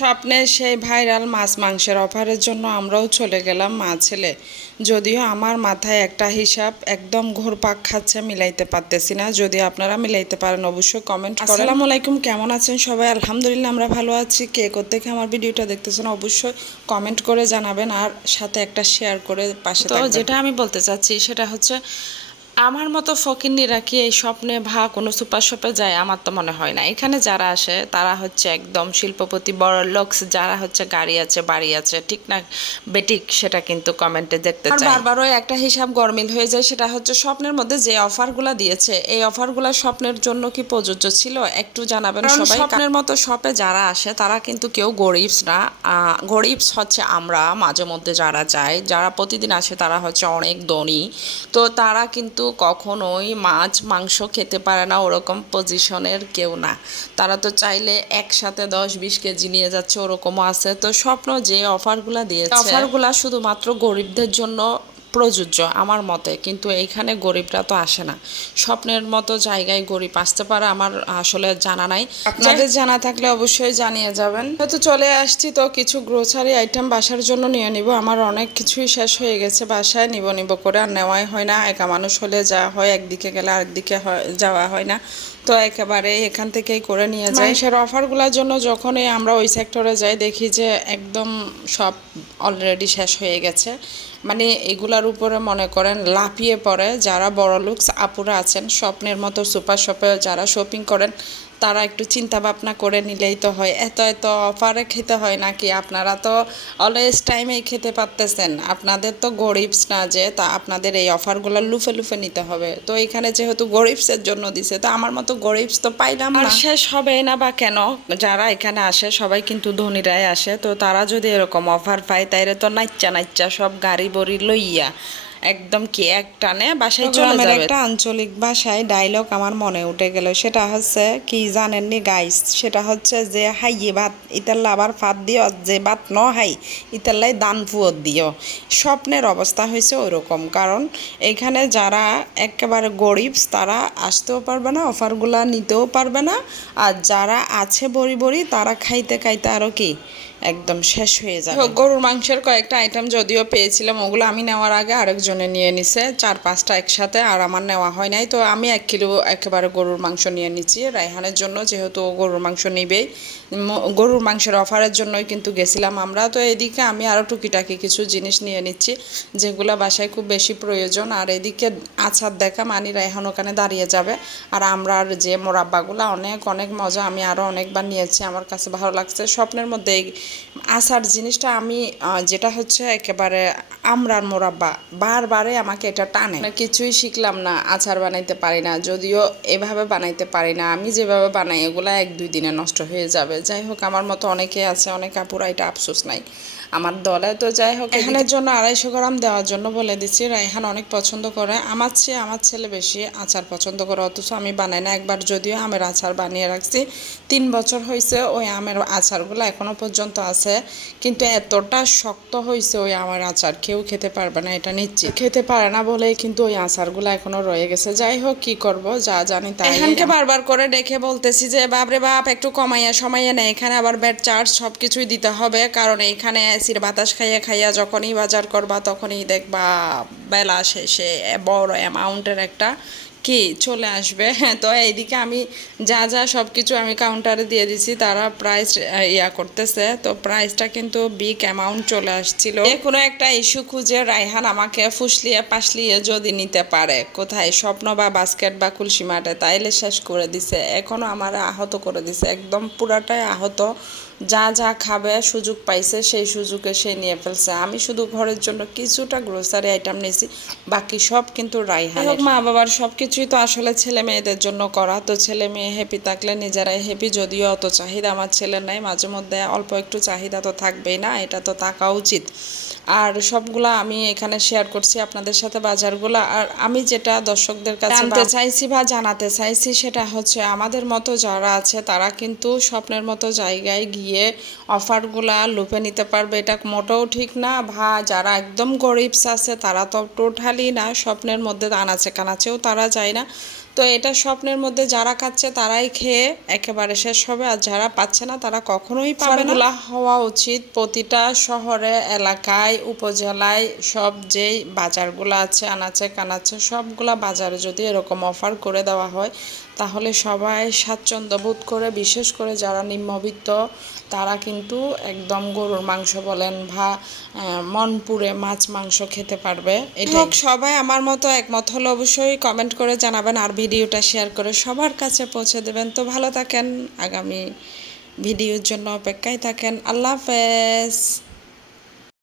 স্বপ্নে সেই ভাইরাল মাছ মাংসের অফারের জন্য আমরাও চলে গেলাম মা ছেলে। যদিও আমার মাথায় একটা হিসাব একদম ঘুরপাক খাচ্ছে মিলাইতে পারতেছি না। যদি আপনারা মিলাইতে পারেন অবশ্যই কমেন্ট করেন। আসসালামু আলাইকুম কেমন আছেন সবাই? আলহামদুলিল্লাহ আমরা ভালো আছি। কে থেকে আমার ভিডিওটা দেখতেছেন অবশ্যই কমেন্ট করে জানাবেন আর সাথে একটা শেয়ার করে পাশে তো যেটা আমি বলতে চাচ্ছি সেটা হচ্ছে আমার মতো ফকিন্নিরা কি এই স্বপ্নে ভা কোনো সুপার শপে যায়? আমার তো মনে হয় না। এখানে যারা আসে তারা হচ্ছে একদম শিল্পপতি বড় লোকস যারা হচ্ছে গাড়ি আছে বাড়ি আছে ঠিক না? বেটিক সেটা কিন্তু কমেন্টে দেখতে চাই। বারবারও একটা হিসাব গরমিল হয়ে যায় সেটা হচ্ছে স্বপ্নের মধ্যে যে অফারগুলো দিয়েছে এই অফারগুলো স্বপ্নের জন্য কি প্রযোজ্য ছিল? একটু জানাবেন সবাই। স্বপ্নের মতো শপে যারা আসে তারা কিন্তু কেউ গরিবস না। গরিবস হচ্ছে আমরা মাঝে মধ্যে যারা যাই যারা প্রতিদিন আসে তারা হচ্ছে অনেক ধনী। তো তারা কিন্তু কখনোই মাছ, মাংস খেতে পারে না, ওরকম পজিশনের কেউ না। তারা তো চাইলে একসাথে দশ, বিশ কেজি নিয়ে যাচ্ছে, ওরকমও আছে। তো স্বপ্ন যে অফারগুলো দিয়েছে অফারগুলো শুধুমাত্র গরিবদের জন্য প্রযোজ্য আমার মতে। কিন্তু এইখানে গরিবরা তো আসে না। স্বপ্নের মতো জায়গায় গরিব আসতে পারে আমার আসলে জানা নাই। আপনাদের জানা থাকলে অবশ্যই জানিয়ে যাবেন। তো চলে আসছি তো কিছু গ্রোসারি আইটেম বাসার জন্য নিয়ে নিব। আমার অনেক কিছুই শেষ হয়ে গেছে বাসায়। নিব নিব করে আর নেওয়াই হয় না। একা মানুষ হলে যা হয় একদিকে গেলে আরেকদিকে যাওয়া হয় না। তো একেবারে এখান থেকেই করে নিয়ে যাই। মাংসের অফারগুলোর জন্য যখনই আমরা ওই সেক্টরে যাই দেখি যে একদম সব অলরেডি শেষ হয়ে গেছে। মানে এগুলার উপরে মনে করেন লাফিয়ে পড়ে যারা বড় লুকস আপুরা আছেন, স্বপ্নের মতো সুপার শপে যারা শপিং করেন তারা একটু চিন্তা ভাবনা করে নিলেই তো হয়। এত এত অফারে খেতে হয় নাকি? আপনারা তো অলওয়েজ টাইমেই খেতে পারতেছেন। আপনাদের তো গরিবস না যে, তা আপনাদের এই অফারগুলো লুফে লুফে নিতে হবে। তো এখানে যেহেতু গরিবসের জন্য দিছে, তো আমার মতো গরিবস তো পাইলাম না। শেষ হবে না বা কেন? যারা এখানে আসে, সবাই কিন্তু ধনীরাই আসে। তো তারা যদি এরকম অফার পায় তাইলে তো নাইচ্চা নাইচ্চা সব গাড়ি বড়ি লইয়া একদম কি এক টানে বাসায় চলে যাবে। একটা আঞ্চলিক ভাষায় ডায়লগ আমার মনে উঠে গেল। সেটা হচ্ছে কি জানেননি গাইস সেটা হচ্ছে যে হাইয়ে ভাত ইতাল্লা আবার ফাত দিও যে ভাত ন হাই ইতাল্লাই দান ফুয়ত দিও। স্বপ্নের অবস্থা হয়েছে ওইরকম। কারণ এখানে যারা একেবারে গরিব তারা আসতেও পারবে না অফারগুলা নিতেও পারবে না। আর যারা আছে বড়ি বড়ি তারা খাইতে খাইতে আরও কি একদম শেষ হয়ে যাবে। গরুর মাংসের কয়েকটা আইটেম যদিও পেয়েছিলাম, ওগুলো আমি নেওয়ার আগে আরেকজনে নিয়ে নিছে। চার, পাঁচটা একসাথে, আর আমার নেওয়া হয় নাই। তো আমি এক কিলো একেবারে গরুর মাংস নিয়ে নিচ্ছি। রায়হানের জন্য যেহেতু গরুর মাংস নিবেই। গরুর মাংসের অফারের জন্যই কিন্তু গেছিলাম আমরা। তো এদিকে আমি আরও টুকিটাকি কিছু জিনিস নিয়ে নিচ্ছি, যেগুলো বাসায় খুব বেশি প্রয়োজন। আর এদিকে আচার দেখা, মানি রায়হান ওখানে দাঁড়িয়ে যাবে। আর আমরা যে মোরাব্বাগুলো অনেক অনেক মজা আমি আরও অনেকবার নিয়েছি। আমার কাছে ভালো লাগছে। স্বপ্নের মধ্যে আচার জিনিসটা আমি যেটা হচ্ছে একেবারে আমরার মোরাব্বা বারবারে আমাকে এটা টানে। কিছুই শিখলাম না, আচার বানাইতে পারি না, যদিও এভাবে বানাইতে পারি না, আমি যেভাবে বানাই, এগুলো এক দুই দিনে নষ্ট হয়ে যাবে। যাই হোক, আমার মতো অনেকে আছে, অনেক আপুরা এটা আফসোস নাই। আমার দলে তো যাই হোক এখানের জন্য আড়াইশো গ্রাম দেওয়ার জন্য বলে দিচ্ছি রায়হান অনেক পছন্দ করে। আমার চেয়ে আমার ছেলে বেশি আচার পছন্দ করে অথচ আমি বানাই না। একবার যদিও আমের আচার বানিয়ে রাখছি তিন বছর হয়েছে ওই আমের আচারগুলো এখনও পর্যন্ত আছে কিন্তু এতটা শক্ত হয়েছে ওই আমের আচার কেউ খেতে পারবে না এটা নিচ্ছি খেতে পারে না বলেই কিন্তু ওই আচারগুলো এখনও রয়ে গেছে। যাই হোক কি করব যা জানি তাই। এখানকে বারবার করে ডেকে বলতেছি যে বাপরে বাপ একটু কমাইয়া সমাইয়া নেই এখানে আবার ব্যাট চার্জ সব কিছুই দিতে হবে কারণ এইখানে এসির বাতাস খাইয়া খাইয়া যখনই বাজার করবা তখনই দেখবা বেলা শেষে বড় অ্যামাউন্টের একটা কি চলে আসবে? হ্যাঁ তো এইদিকে আমি যা যা সব কিছু আমি কাউন্টারে দিয়ে দিছি তারা প্রাইস ইয়া করতেছে। তো প্রাইসটা কিন্তু বিগ অ্যামাউন্ট চলে আসছিল। কোনো একটা ইস্যু খুঁজে রায়হান আমাকে ফুসলিয়ে পাশলিয়ে যদি নিতে পারে কোথায়? স্বপ্ন বা বাস্কেট বা কুলসি মাঠে তাইলে শেষ করে দিছে। এখনও আমার আহত করে দিছে। একদম পুরাটাই আহত। যা যা খাবে সুযোগ পাইছে সেই সুযোগে সে নিয়ে ফেলছে। আমি শুধু ঘরের জন্য কিছুটা গ্রোসারি আইটেম নিয়েছি বাকি সব কিন্তু রাইহান মা বাবার সব কিছুই তো আসলে ছেলে মেয়েদের জন্য করা। তো ছেলে মেয়ে হ্যাপি থাকলে নিজেরাই হ্যাপি যদিও অত চাহিদা আমার ছেলে নাই। মাঝে মধ্যে অল্প একটু চাহিদা তো থাকবেই না, এটা তো থাকা উচিত। আর সবগুলা আমি এখানে শেয়ার করছি আপনাদের সাথে বাজারগুলো। আর আমি যেটা দর্শকদের কাছে জানতে চাইছি বা জানাতে চাইছি সেটা হচ্ছে আমাদের মতো যারা আছে তারা কিন্তু স্বপ্নের মতো জায়গায় গিয়ে অফারগুলা লুপে নিতে পারবে। এটা মোটেও ঠিক না। ভা যারা একদম গরিবস আছে তারা তো টোটালি না স্বপ্নের মধ্যে আনাচে কানাচেও তারা যায় না। তো এটা স্বপ্নের মধ্যে যারা খাচ্ছে তারাই খেয়ে একেবারে শেষ হবে। আর যারা পাচ্ছে না, তারা কখনোই পাবে না। হওয়া উচিত প্রতিটা শহরে, এলাকায়, উপজেলায় সব যেই বাজারগুলো আছে, আনাচে কানাচে সবগুলা বাজারে যদি এরকম অফার করে দেওয়া হয় তাহলে সবাই স্বাচ্ছন্দ্য বোধ করে বিশেষ করে যারা নিম্নবিত্ত তারা কিন্তু একদম গরুর মাংস বলেন বা আহ, মন পুড়ে মাছ মাংস খেতে পারবে। এটা সবাই আমার মতো একমত হলে অবশ্যই কমেন্ট করে জানাবেন আর ভিডিওটা শেয়ার করে সবার কাছে পৌঁছে দেবেন। তো ভালো থাকেন আগামী ভিডিওর জন্য অপেক্ষায় থাকেন। আল্লাহ হাফেজ।